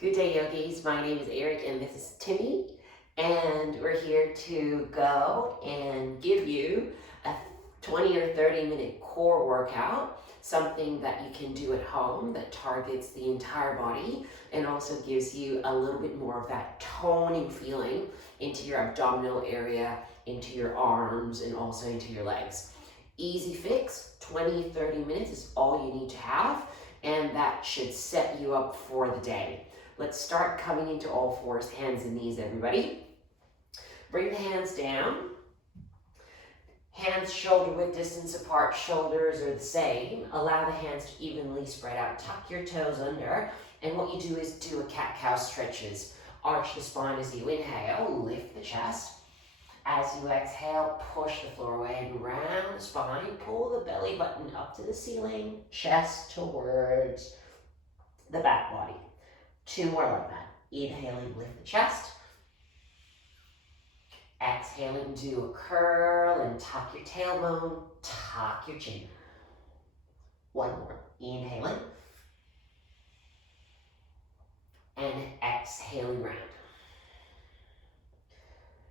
Good day, yogis. My name is Eric and this is Timmy, and we're here to go and give you a 20 or 30-minute core workout, something that you can do at home that targets the entire body and also gives you a little bit more of that toning feeling into your abdominal area, into your arms, and also into your legs. Easy fix, 20-30 minutes is all you need to have, and that should set you up for the day. Let's start coming into all fours, hands and knees, everybody. Bring the hands down. Hands shoulder width distance apart, shoulders are the same. Allow the hands to evenly spread out. Tuck your toes under, and what you do is do a cat-cow stretches. Arch the spine as you inhale, lift the chest. As you exhale, push the floor away and round the spine. Pull the belly button up to the ceiling, chest towards the back body. 2 more like that. Inhaling, lift the chest. Exhaling, do a curl and tuck your tailbone, tuck your chin. 1 more. Inhaling. And exhaling round.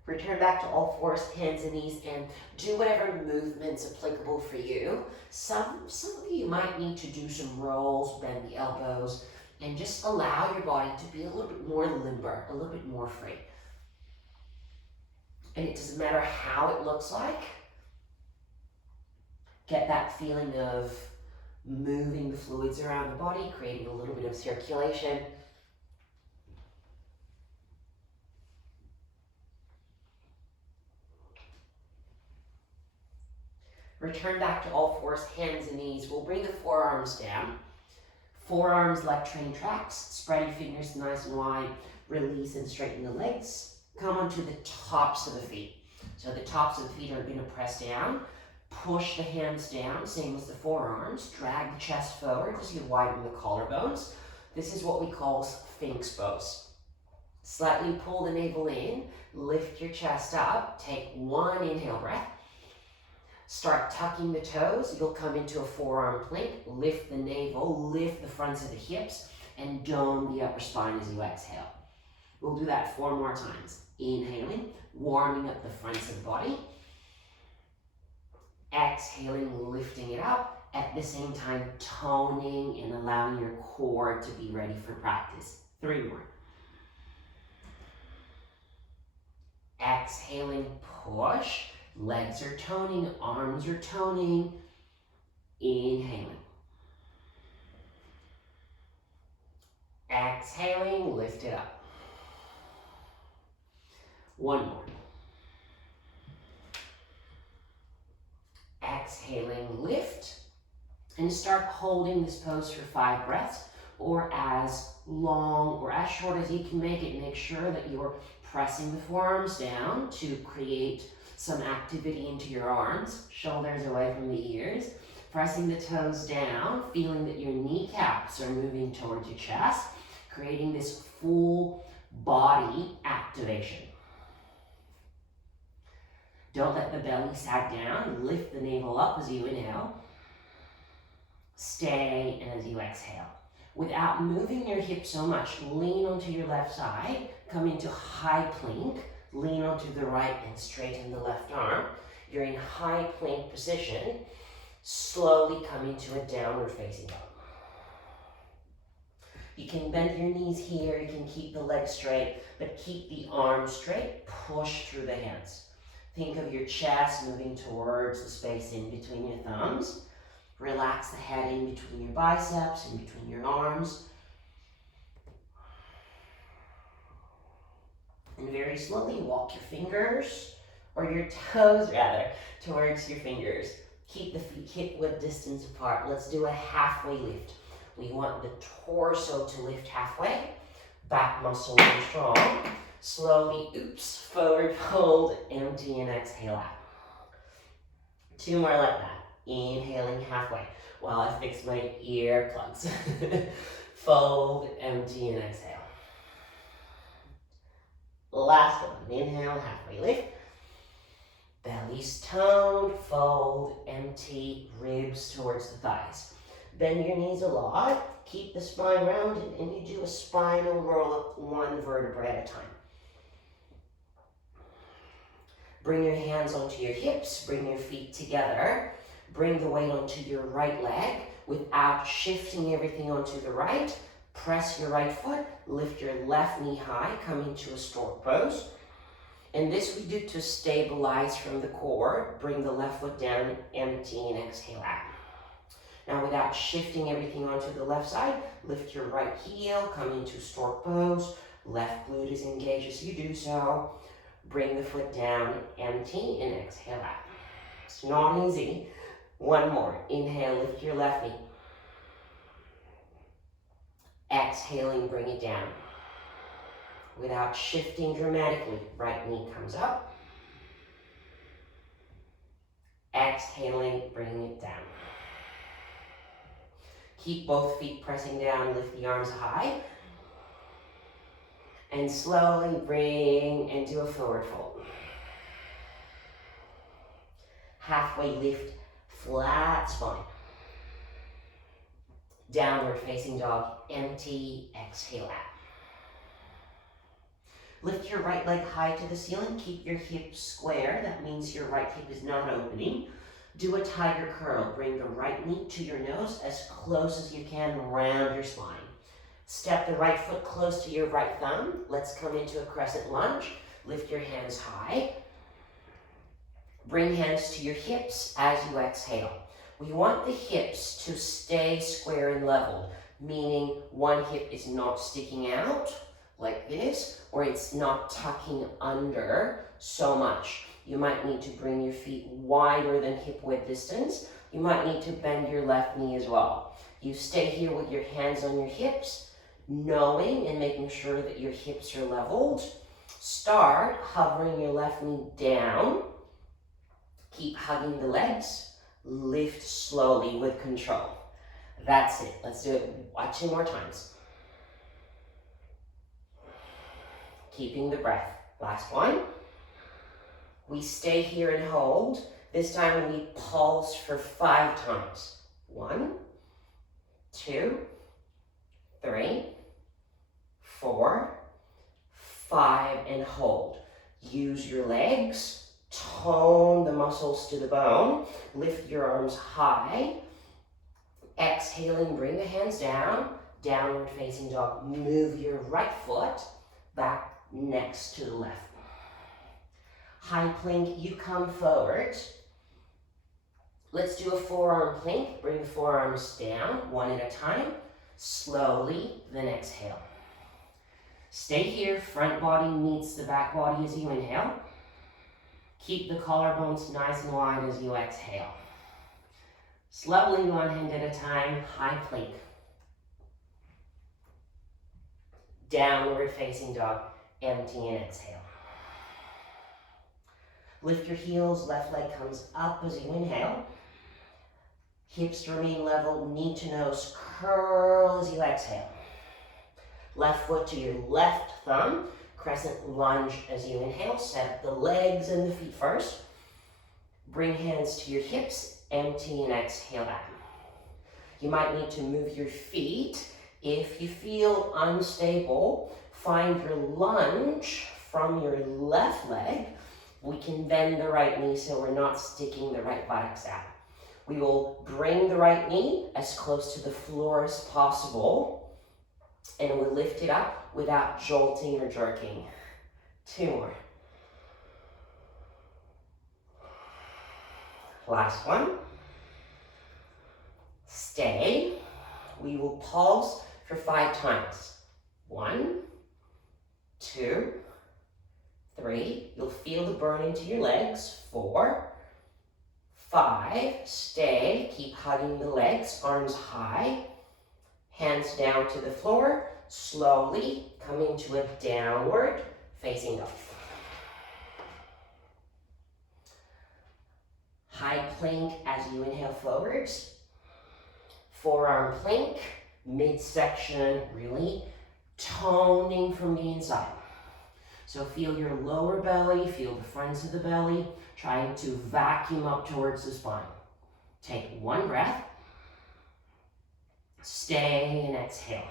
Return back to all fours, hands and knees, and do whatever movement's applicable for you. Some of you might need to do some rolls, bend the elbows, and just allow your body to be a little bit more limber, a little bit more free. And it doesn't matter how it looks like. Get that feeling of moving the fluids around the body, creating a little bit of circulation. Return back to all fours, hands and knees. We'll bring the forearms down. Forearms like train tracks. Spread your fingers nice and wide. Release and straighten the legs. Come onto the tops of the feet. So the tops of the feet are going to press down. Push the hands down, same as the forearms. Drag the chest forward as you widen the collarbones. This is what we call Sphinx pose. Slightly pull the navel in. Lift your chest up. Take 1 inhale breath. Start tucking the toes. You'll come into a forearm plank. Lift the navel, lift the fronts of the hips, and dome the upper spine as you exhale. We'll do that 4 more times. Inhaling, warming up the fronts of the body. Exhaling, lifting it up. At the same time, toning and allowing your core to be ready for practice. 3 more. Exhaling, push. Legs are toning, arms are toning. Inhaling. Exhaling, lift it up. 1 more. Exhaling, lift. And start holding this pose for 5 breaths, or as long or as short as you can make it. Make sure that you're pressing the forearms down to create some activity into your arms, shoulders away from the ears, pressing the toes down, feeling that your kneecaps are moving towards your chest, creating this full body activation. Don't let the belly sag down. Lift the navel up as you inhale. Stay as you exhale. Without moving your hips so much, lean onto your left side, come into high plank. Lean onto the right and straighten the left arm. You're in high plank position. Slowly come into a downward facing dog. You can bend your knees here. You can keep the legs straight, but keep the arms straight. Push through the hands. Think of your chest moving towards the space in between your thumbs. Relax the head in between your biceps, in between your arms. And very slowly walk your fingers, or your toes rather, towards your fingers. Keep the feet hip-width distance apart. Let's do a halfway lift. We want the torso to lift halfway. Back muscle really strong. Slowly, forward fold, empty and exhale out. 2 more like that. Inhaling halfway while I fix my earplugs. Fold, empty and exhale. Last one. Inhale, halfway lift. Belly's toned, fold, empty, ribs towards the thighs. Bend your knees a lot. Keep the spine rounded, and you do a spinal roll up one vertebra at a time. Bring your hands onto your hips, bring your feet together. Bring the weight onto your right leg without shifting everything onto the right. Press your right foot, lift your left knee high, come into a stork pose. And this we do to stabilize from the core. Bring the left foot down, empty, and exhale out. Now without shifting everything onto the left side, lift your right heel, come into stork pose. Left glute is engaged as you do so. Bring the foot down, empty, and exhale out. It's not easy. One more. Inhale, lift your left knee. Exhaling, bring it down. Without shifting dramatically, right knee comes up. Exhaling, bring it down. Keep both feet pressing down, lift the arms high. And slowly bring into a forward fold. Halfway lift, flat spine. Downward facing dog, empty, exhale out. Lift your right leg high to the ceiling, keep your hips square. That means your right hip is not opening. Do a tiger curl. Bring the right knee to your nose as close as you can around your spine. Step the right foot close to your right thumb. Let's come into a crescent lunge. Lift your hands high. Bring hands to your hips as you exhale. We want the hips to stay square and level, meaning one hip is not sticking out like this, or it's not tucking under so much. You might need to bring your feet wider than hip width distance. You might need to bend your left knee as well. You stay here with your hands on your hips, knowing and making sure that your hips are leveled. Start hovering your left knee down. Keep hugging the legs. Lift slowly with control. That's it. Let's do it 2 more times. Keeping the breath. Last one. We stay here and hold. This time we pulse for 5 times. 1, 2, 3, 4, 5, and hold. Use your legs. Tone the muscles to the bone. Lift your arms high. Exhaling, bring the hands down. Downward facing dog. Move your right foot back next to the left. High plank, you come forward. Let's do a forearm plank. Bring the forearms down, one at a time. Slowly, then exhale. Stay here, front body meets the back body as you inhale. Keep the collarbones nice and wide as you exhale. Slowly, one hand at a time, high plank. Downward facing dog, empty and exhale. Lift your heels, left leg comes up as you inhale. Hips remain level, knee to nose, curl as you exhale. Left foot to your left thumb, crescent lunge as you inhale. Set up the legs and the feet first. Bring hands to your hips, empty and exhale out. You might need to move your feet. If you feel unstable, find your lunge from your left leg. We can bend the right knee so we're not sticking the right buttocks out. We will bring the right knee as close to the floor as possible, and we'll lift it up without jolting or jerking. 2 more. Last one. Stay. We will pulse for 5 times. 1, 2, 3. You'll feel the burn into your legs. 4, 5. Stay. Keep hugging the legs, arms high. Hands down to the floor. Slowly come into a downward facing dog. High plank as you inhale forwards. Forearm plank, midsection really toning from the inside. So feel your lower belly, feel the fronts of the belly, trying to vacuum up towards the spine. Take 1 breath. Stay and exhale.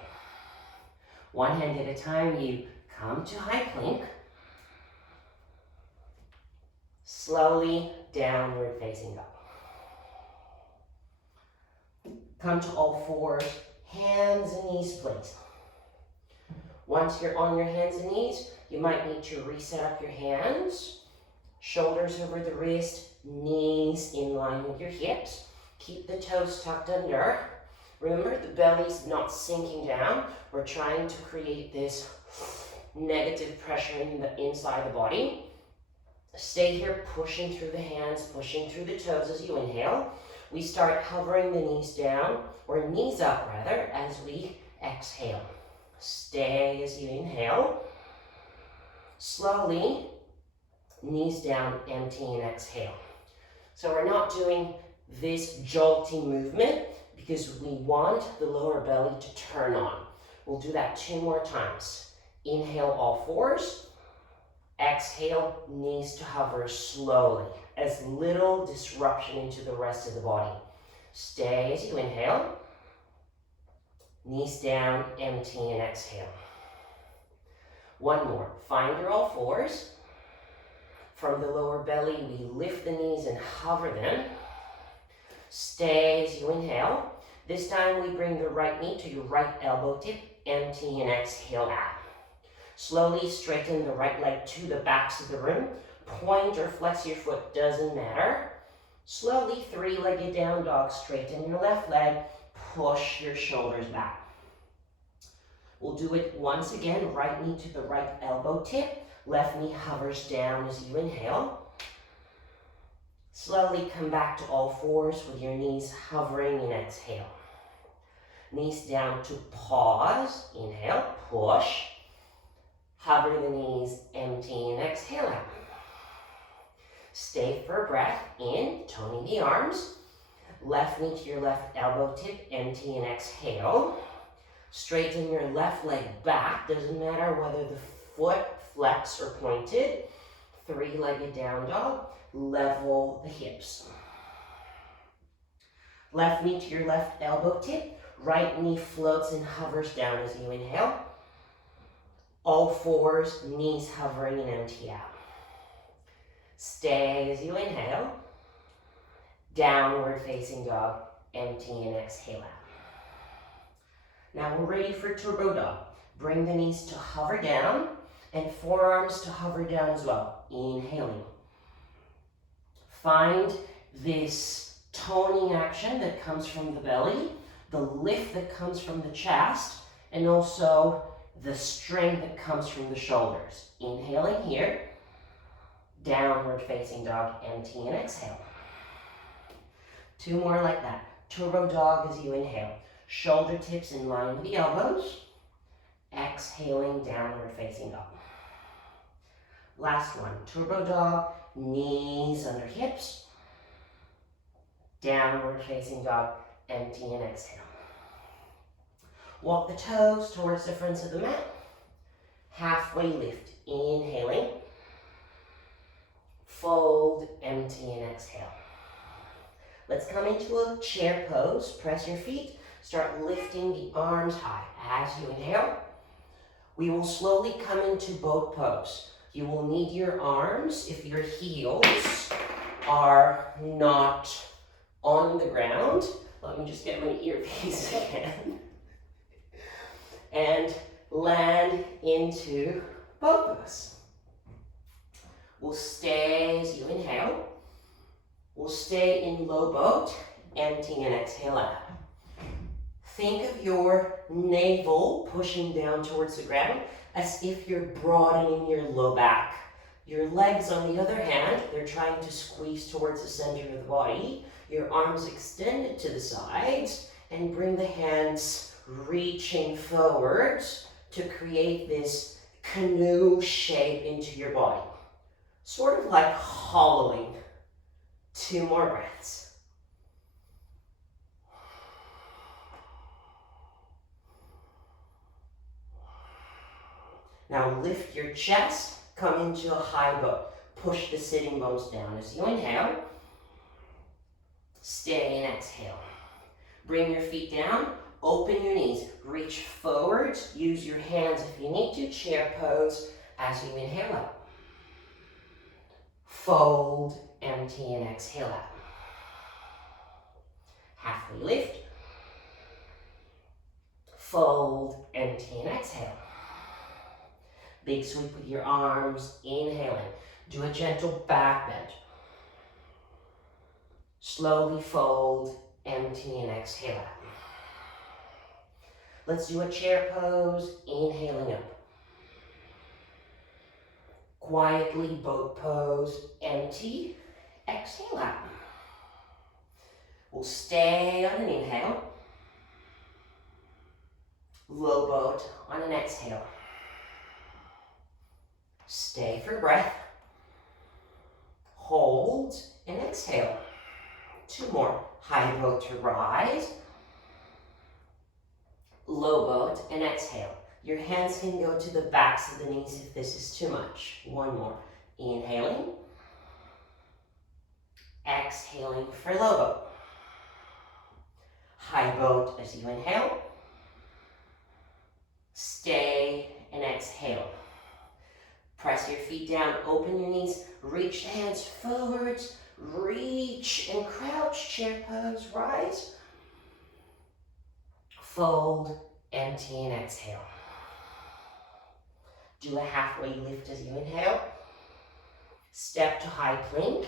One hand at a time, you come to high plank. Slowly downward facing dog. Come to all fours, hands and knees please. Once you're on your hands and knees, you might need to reset up your hands. Shoulders over the wrist, knees in line with your hips. Keep the toes tucked under. Remember, the belly's not sinking down. We're trying to create this negative pressure in the inside the body. Stay here, pushing through the hands, pushing through the toes as you inhale. We start hovering the knees down, or knees up rather, as we exhale. Stay as you inhale. Slowly, knees down, empty and exhale. So we're not doing this jolty movement because we want the lower belly to turn on. We'll do that 2 more times. Inhale all fours. Exhale, knees to hover slowly. As little disruption into the rest of the body. Stay as you inhale. Knees down, empty and exhale. One more. Find your all fours. From the lower belly, we lift the knees and hover them. Stay as you inhale. This time we bring the right knee to your right elbow tip, empty and exhale out. Slowly straighten the right leg to the backs of the room. Point or flex your foot, doesn't matter. Slowly, 3-legged down dog, straighten your left leg, push your shoulders back. We'll do it once again, right knee to the right elbow tip, left knee hovers down as you inhale. Slowly come back to all fours with your knees hovering and exhale. Knees down to pause, inhale, push. Hover the knees, empty and exhale out. Stay for a breath, in, toning the arms. Left knee to your left elbow tip, empty and exhale. Straighten your left leg back, doesn't matter whether the foot flex or pointed. 3-legged down dog, level the hips. Left knee to your left elbow tip, right knee floats and hovers down as you inhale. All fours, knees hovering and empty out. Stay as you inhale. Downward facing dog, empty and exhale out. Now we're ready for turbo dog. Bring the knees to hover down and forearms to hover down as well. Inhaling. Find this toning action that comes from the belly, the lift that comes from the chest, and also the strength that comes from the shoulders. Inhaling here. Downward facing dog, empty and exhale. 2 more like that. Turbo dog as you inhale. Shoulder tips in line with the elbows. Exhaling, downward facing dog. Last one. Turbo dog, knees under hips. Downward facing dog, empty and exhale. Walk the toes towards the fronts of the mat. Halfway lift. Inhaling. Fold, empty and exhale. Let's come into a chair pose. Press your feet. Start lifting the arms high. As you inhale, we will slowly come into boat pose. You will need your arms if your heels are not on the ground. Let me just get my earpiece again. And land into boat pose. We'll stay as you inhale. We'll stay in low boat, empty and exhale out. Think of your navel pushing down towards the ground as if you're broadening your low back. Your legs, on the other hand, they're trying to squeeze towards the center of the body. Your arms extended to the sides and bring the hands reaching forwards to create this canoe shape into your body. Sort of like hollowing. 2 more breaths. Now lift your chest, come into a high boat. Push the sitting bones down as you inhale. Stay and exhale. Bring your feet down, Open your knees, reach forwards, use your hands if you need to, chair pose as you inhale up. Fold, empty, and exhale out. Halfway lift. Fold, empty, and exhale. Big sweep with your arms, inhaling. Do a gentle back bend. Slowly fold, empty, and exhale out. Let's do a chair pose, inhaling up. Quietly, boat pose, empty, exhale out. We'll stay on an inhale. Low boat on an exhale. Stay for breath. Hold and exhale. 2 more. High boat to rise. Low boat and exhale. Your hands can go to the backs of the knees if this is too much. 1 more. Inhaling. Exhaling for low boat. High boat as you inhale. Stay and exhale. Press your feet down, open your knees, reach the hands forwards, reach and crouch, chair pose, rise. Fold, empty, and exhale. Do a halfway lift as you inhale. Step to high plank,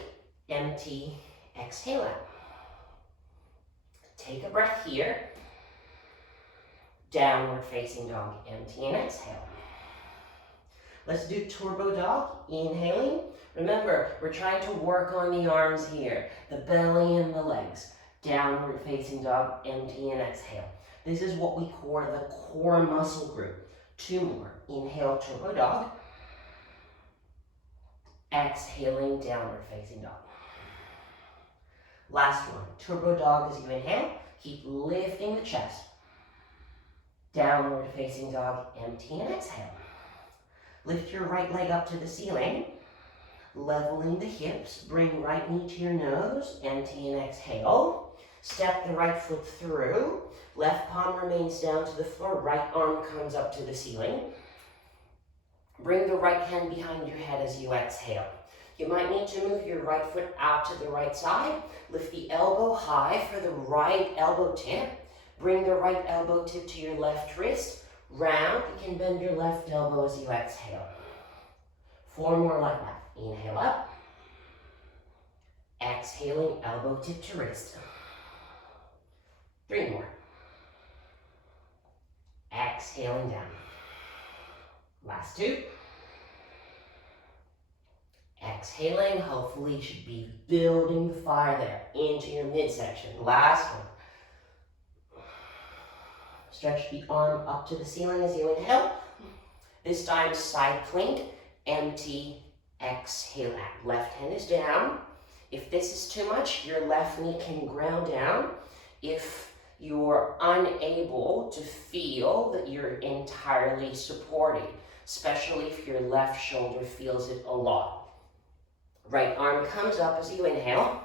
empty, exhale out. Take a breath here. Downward facing dog, empty, and exhale. Let's do turbo dog, inhaling. Remember, we're trying to work on the arms here, the belly and the legs. Downward facing dog, empty, and exhale. This is what we call the core muscle group. 2 more. Inhale, turbo dog. Exhaling, downward facing dog. Last one, turbo dog as you inhale. Keep lifting the chest. Downward facing dog, empty, and exhale. Lift your right leg up to the ceiling. Leveling the hips, bring right knee to your nose, empty and exhale. Step the right foot through. Left palm remains down to the floor, right arm comes up to the ceiling. Bring the right hand behind your head as you exhale. You might need to move your right foot out to the right side. Lift the elbow high for the right elbow tip. Bring the right elbow tip to your left wrist. Round, you can bend your left elbow as you exhale. 4 more like that. Inhale up. Exhaling, elbow tip to wrist. 3 more. Exhaling down. Last 2. Exhaling, hopefully you should be building the fire there into your midsection. Last one. Stretch the arm up to the ceiling as you inhale. This time side plank, empty, exhale out. Left hand is down. If this is too much, your left knee can ground down. If you're unable to feel that you're entirely supported, especially if your left shoulder feels it a lot. Right arm comes up as you inhale.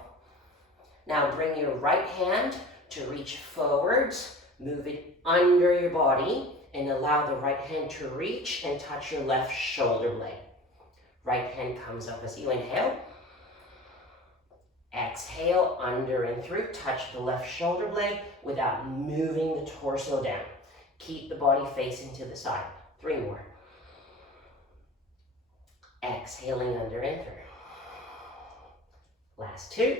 Now bring your right hand to reach forwards. Move it under your body and allow the right hand to reach and touch your left shoulder blade. Right hand comes up as you inhale. Exhale, under and through. Touch the left shoulder blade without moving the torso down. Keep the body facing to the side. 3 more. Exhaling, under and through. Last 2.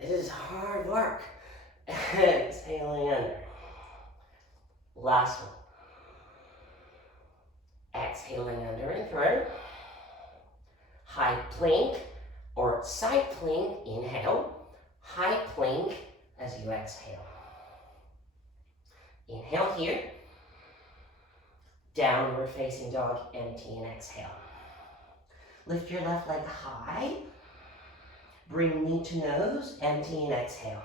This is hard work. Exhaling under. Last one. Exhaling under and through. High plank or side plank, inhale. High plank as you exhale. Inhale here. Downward facing dog, empty and exhale. Lift your left leg high. Bring knee to nose, empty and exhale.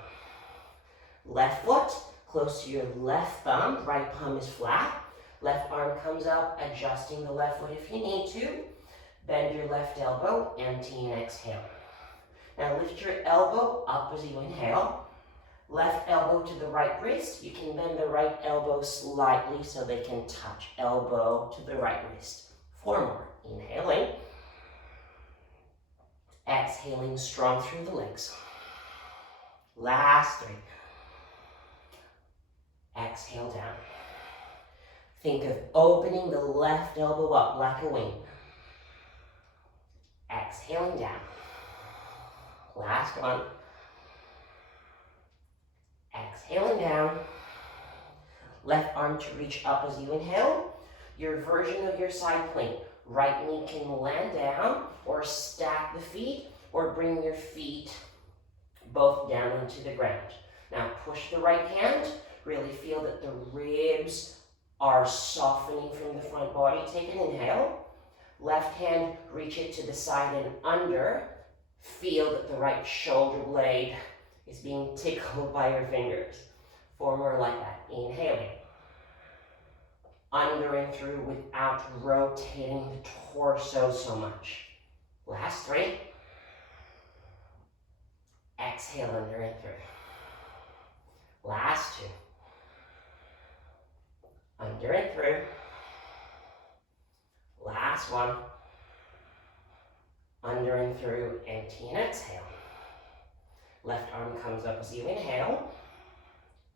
Left foot close to your left thumb, right palm is flat. Left arm comes up, adjusting the left foot if you need to. Bend your left elbow, empty and exhale. Now lift your elbow up as you inhale. Left elbow to the right wrist. You can bend the right elbow slightly so they can touch. Elbow to the right wrist. 4 more. Inhaling. Exhaling strong through the legs. Last 3. Exhale down. Think of opening the left elbow up like a wing. Exhaling down. Last one. Exhaling down. Left arm to reach up as you inhale. Your version of your side plank. Right knee can land down or stack the feet or bring your feet both down into the ground. Now push the right hand. Really feel that the ribs are softening from the front body. Take an inhale. Left hand, reach it to the side and under. Feel that the right shoulder blade is being tickled by your fingers. 4 more like that. Inhaling. Under and through without rotating the torso so much. Last 3. Exhale under and through. Last 2. Under and through. Last 1. Under and through, empty and exhale. Left arm comes up as you inhale.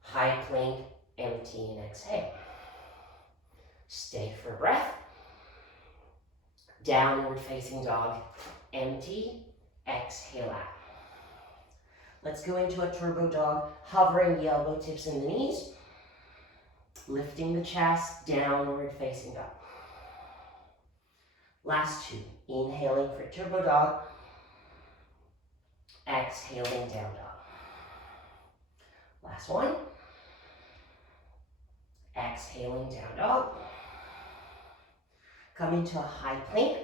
High plank, empty and exhale. Stay for breath. Downward facing dog, empty, exhale out. Let's go into a turbo dog, hovering the elbow tips in the knees. Lifting the chest, downward facing dog. Last 2, inhaling for turbo dog. Exhaling down dog. Last 1. Exhaling down dog. Come into a high plank.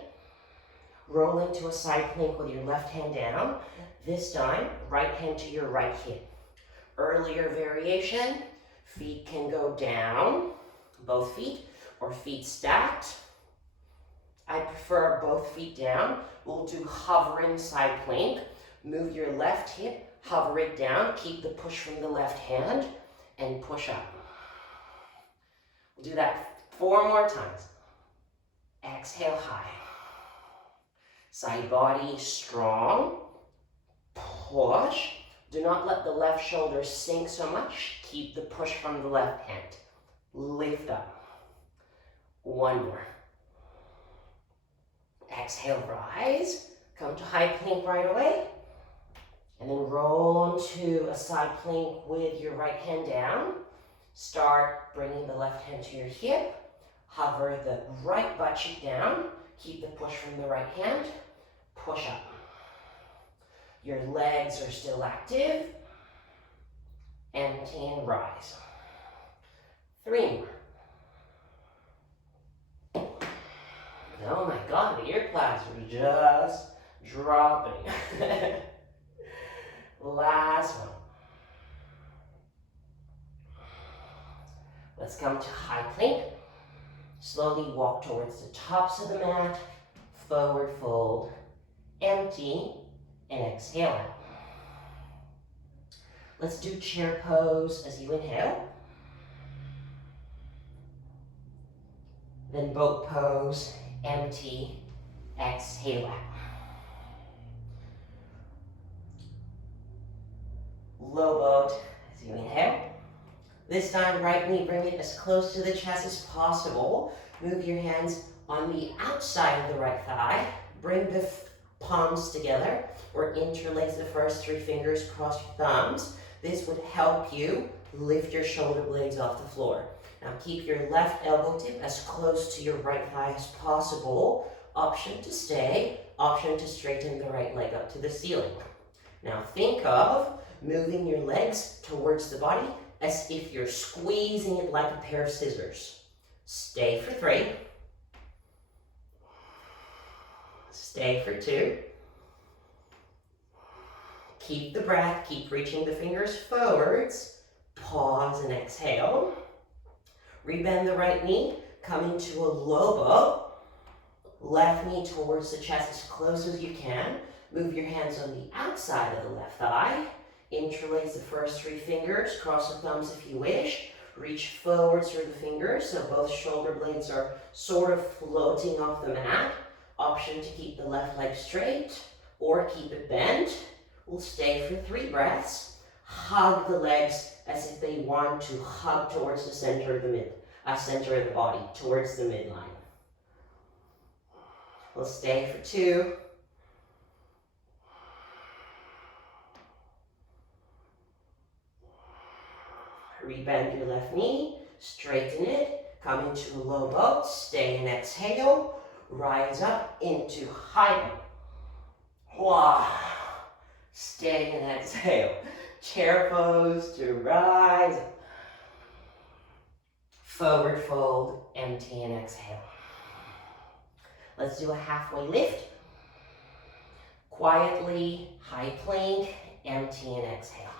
Roll into a side plank with your left hand down. This time, right hand to your right hip. Earlier variation, feet can go down, both feet, or feet stacked. I prefer both feet down. We'll do hovering side plank. Move your left hip, hover it down, keep the push from the left hand, and push up. We'll do that 4 more times. Exhale high. Side body strong. Push. Do not let the left shoulder sink so much. Keep the push from the left hand. Lift up. 1 more. Exhale, rise. Come to high plank right away. And then roll into a side plank with your right hand down. Start bringing the left hand to your hip. Hover the right butt cheek down. Keep the push from the right hand. Push up. Your legs are still active. Empty and rise. 3 more. Oh my God, the ear flaps are just dropping. Last one. Let's come to high plank. Slowly walk towards the tops of the mat. Forward fold. Empty and exhale out. Let's do chair pose as you inhale. Then boat pose. Empty. Exhale out. Low boat as you inhale. This time, right knee, bring it as close to the chest as possible. Move your hands on the outside of the right thigh. Bring the palms together or interlace the first 3 fingers, cross your thumbs. This would help you lift your shoulder blades off the floor. Now keep your left elbow tip as close to your right thigh as possible. Option to stay, option to straighten the right leg up to the ceiling. Now think of moving your legs towards the body as if you're squeezing it like a pair of scissors. Stay for 3. Stay for 2. Keep the breath, keep reaching the fingers forwards. Pause and exhale. Rebend the right knee, come into a low bow. Left knee towards the chest as close as you can. Move your hands on the outside of the left thigh. Interlace the first 3 fingers, cross the thumbs if you wish. Reach forward through the fingers so both shoulder blades are sort of floating off the mat. Option to keep the left leg straight or keep it bent. We'll stay for 3 breaths. Hug the legs as if they want to hug towards the center of the body, towards the midline. We'll stay for 2. Rebend your left knee, straighten it, come into a low boat, stay and exhale, rise up into high boat. Wow. Stay and exhale. Chair pose to rise. Forward fold, empty and exhale. Let's do a halfway lift. Quietly, high plank, empty and exhale.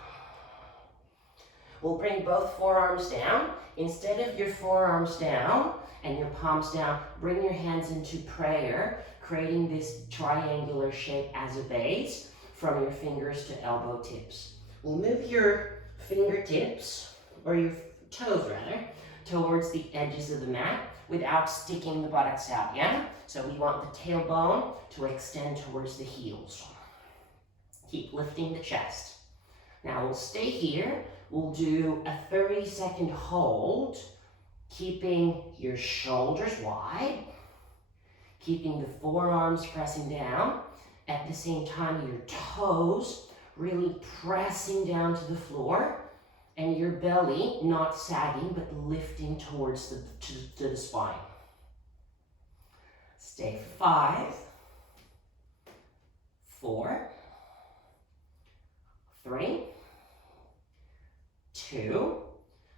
We'll bring both forearms down. Instead of your forearms down and your palms down, bring your hands into prayer, creating this triangular shape as a base from your fingers to elbow tips. We'll move your fingertips, or your toes rather, towards the edges of the mat without sticking the buttocks out, yeah? So we want the tailbone to extend towards the heels. Keep lifting the chest. Now we'll stay here. We'll do a 30-second hold, keeping your shoulders wide, keeping the forearms pressing down. At the same time, your toes really pressing down to the floor, and your belly not sagging, but lifting towards to the spine. Stay for 5, 4, 3, 2.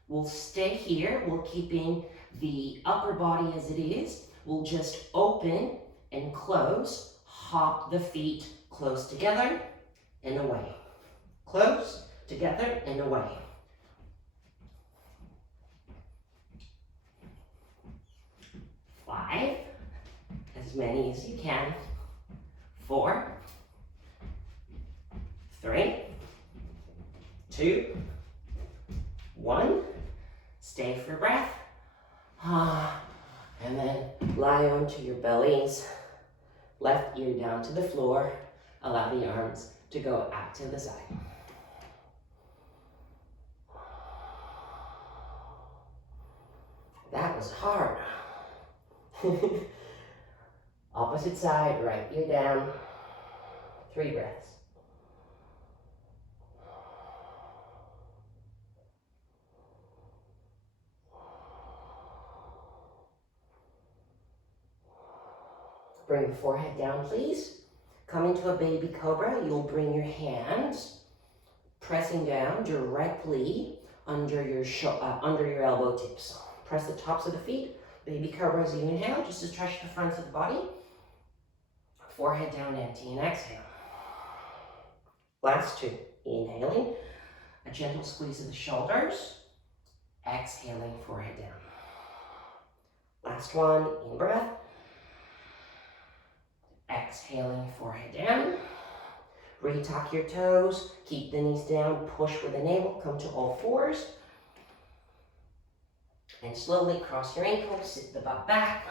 We'll stay here. We're keeping the upper body as it is. We'll just open and close. Hop the feet close together and away. Close, together, and away. 5, as many as you can. 4, 3, 2, 1. Stay for breath. And then lie onto your bellies. Left ear down to the floor. Allow the arms to go out to the side. That was hard. Opposite side, right ear down. 3 breaths. Bring the forehead down, please. Come into a baby cobra. You'll bring your hands pressing down directly under your elbow tips. Press the tops of the feet. Baby cobra as you inhale, just to stretch the fronts of the body. Forehead down, empty, and exhale. Last 2. Inhaling, a gentle squeeze of the shoulders. Exhaling, forehead down. Last 1, in breath. Exhaling, forehead down. Retuck your toes, keep the knees down, push with the navel, come to all 4s. And slowly cross your ankles, sit the butt back.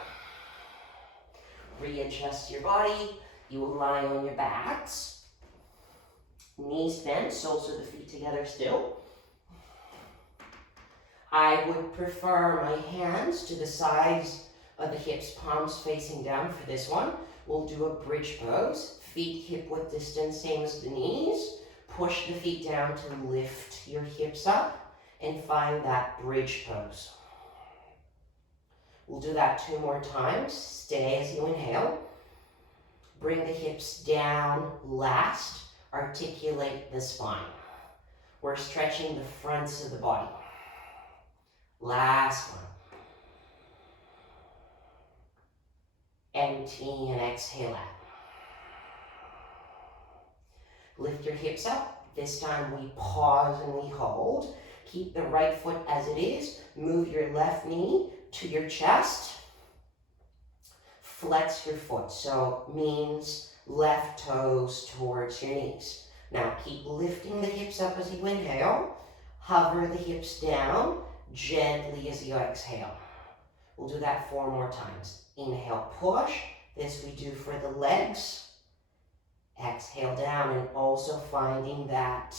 Readjust your body. You will lie on your backs. Knees bent, soles of the feet together still. I would prefer my hands to the sides of the hips, palms facing down for this one. We'll do a bridge pose. Feet hip width distance, same as the knees. Push the feet down to lift your hips up and find that bridge pose. We'll do that 2 more times. Stay as you inhale. Bring the hips down last. Articulate the spine. We're stretching the fronts of the body. Last one. Empty and exhale out. Lift your hips up. This time we pause and we hold. Keep the right foot as it is. Move your left knee to your chest. Flex your foot. So means left toes towards your knees. Now keep lifting the hips up as you inhale. Hover the hips down gently as you exhale. We'll do that 4 more times. Inhale, push. This we do for the legs. Exhale down, and also finding that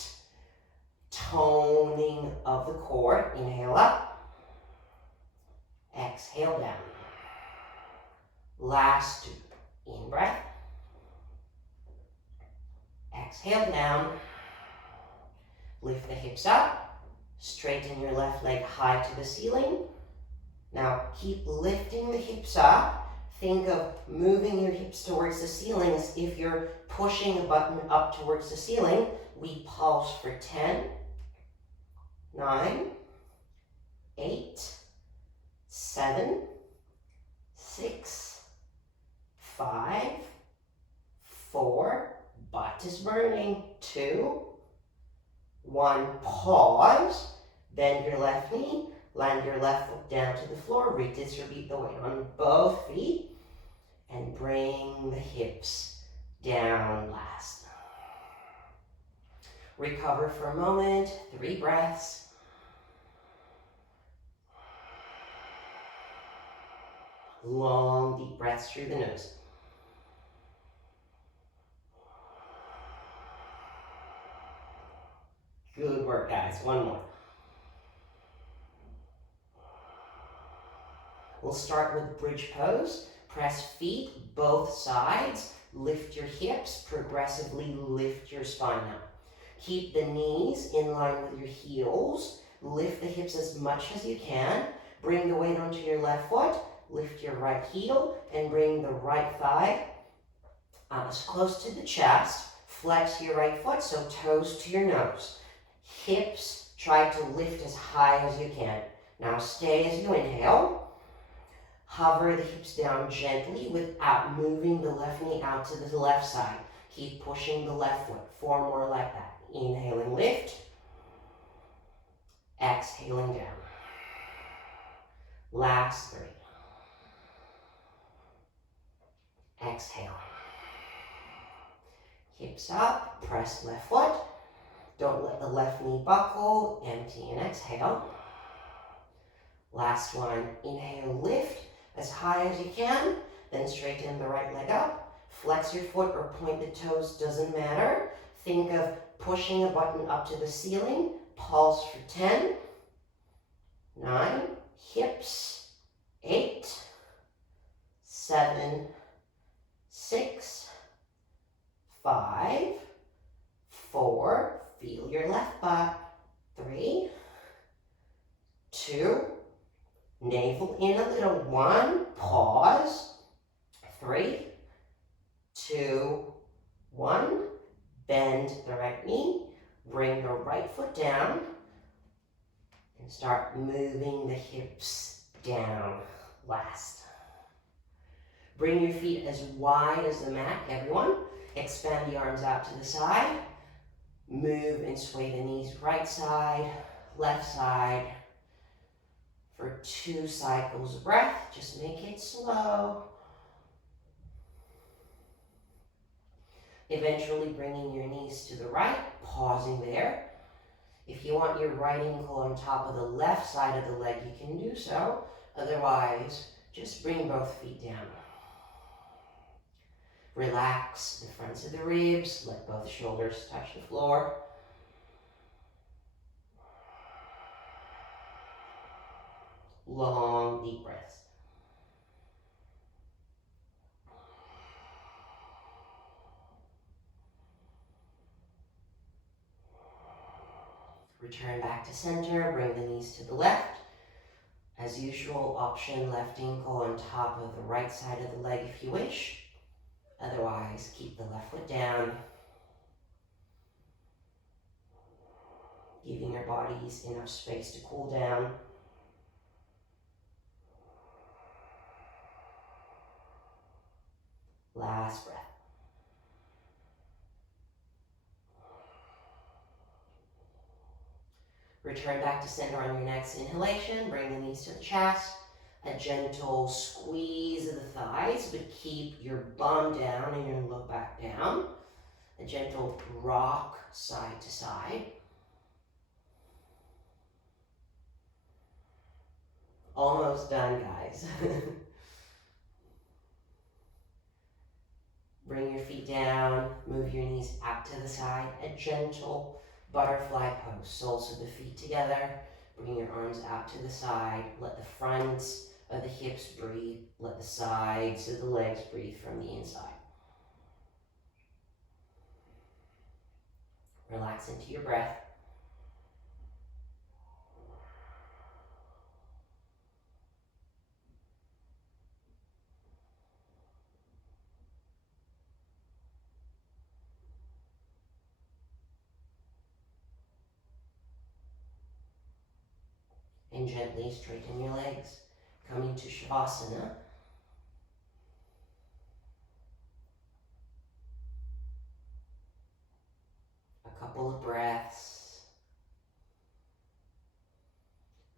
toning of the core. Inhale up. Exhale down. Last 2. In breath. Exhale down. Lift the hips up. Straighten your left leg high to the ceiling. Now keep lifting the hips up. Think of moving your hips towards the ceiling as if you're pushing a button up towards the ceiling. We pulse for 10, 9, 8, 7, 6, 5, 4, butt is burning, 2, 1, pause, bend your left knee, land your left foot down to the floor, redistribute the weight on both feet, and bring the hips down last. Recover for a moment, 3 breaths. Long, deep breaths through the nose. Good work, guys. 1 more. We'll start with bridge pose. Press feet both sides. Lift your hips. Progressively lift your spine now. Keep the knees in line with your heels. Lift the hips as much as you can. Bring the weight onto your left foot. Lift your right heel and bring the right thigh as close to the chest. Flex your right foot, so toes to your nose. Hips, try to lift as high as you can. Now stay as you inhale. Hover the hips down gently without moving the left knee out to the left side. Keep pushing the left foot. 4 more like that. Inhaling, lift. Exhaling down. Last 3. Exhale. Hips up, press left foot. Don't let the left knee buckle. Empty and exhale. Last one. Inhale, lift as high as you can. Then straighten the right leg up. Flex your foot or point the toes, doesn't matter. Think of pushing a button up to the ceiling. Pulse for 10, 9, hips, 8, 7, 6, 5, 4, feel your left butt, 3, 2, navel in a little, 1, pause, 3, 2, 1, bend the right knee, bring the right foot down, and start moving the hips down last. Bring your feet as wide as the mat, everyone. Expand the arms out to the side. Move and sway the knees right side, left side for 2 cycles of breath. Just make it slow. Eventually bringing your knees to the right, pausing there. If you want your right ankle on top of the left side of the leg, you can do so. Otherwise, just bring both feet down. Relax the fronts of the ribs, let both shoulders touch the floor. Long, deep breaths. Return back to center, bring the knees to the left. As usual, option left ankle on top of the right side of the leg if you wish. Otherwise, keep the left foot down. Giving your bodies enough space to cool down. Last breath. Return back to center on your next inhalation. Bring the knees to the chest. A gentle squeeze of the thighs, but keep your bum down and your look back down. a gentle rock side to side. Almost done, guys. Bring your feet down, move your knees out to the side, a gentle butterfly pose. Soles of the feet together, bring your arms out to the side, let the fronts of the hips breathe, let the sides of the legs breathe from the inside. Relax into your breath. And gently straighten your legs. Coming to Shavasana. A couple of breaths.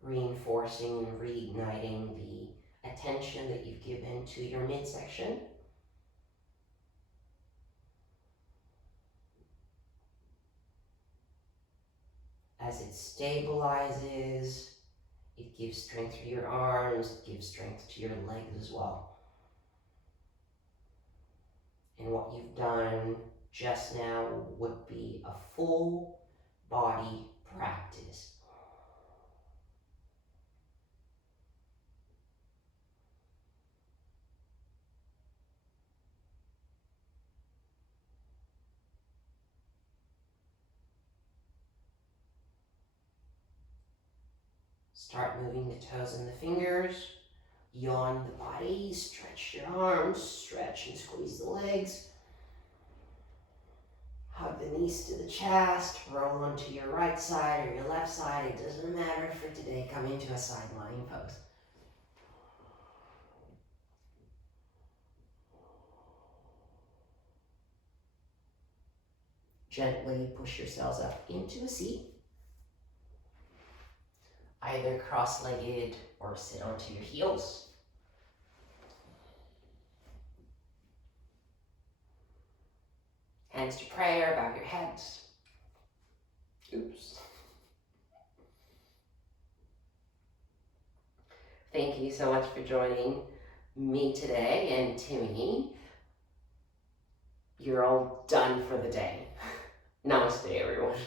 Reinforcing and reigniting the attention that you've given to your midsection. As it stabilizes, it gives strength to your arms, it gives strength to your legs as well. And what you've done just now would be a full body practice. Start moving the toes and the fingers. Yawn the body, stretch your arms, stretch and squeeze the legs. Hug the knees to the chest, roll onto your right side or your left side. It doesn't matter for today. Come into a side lying pose. Gently push yourselves up into a seat. Either cross-legged or sit onto your heels. Hands to prayer, bow your heads. Oops. Thank you so much for joining me today and Timmy. You're all done for the day. Namaste, everyone.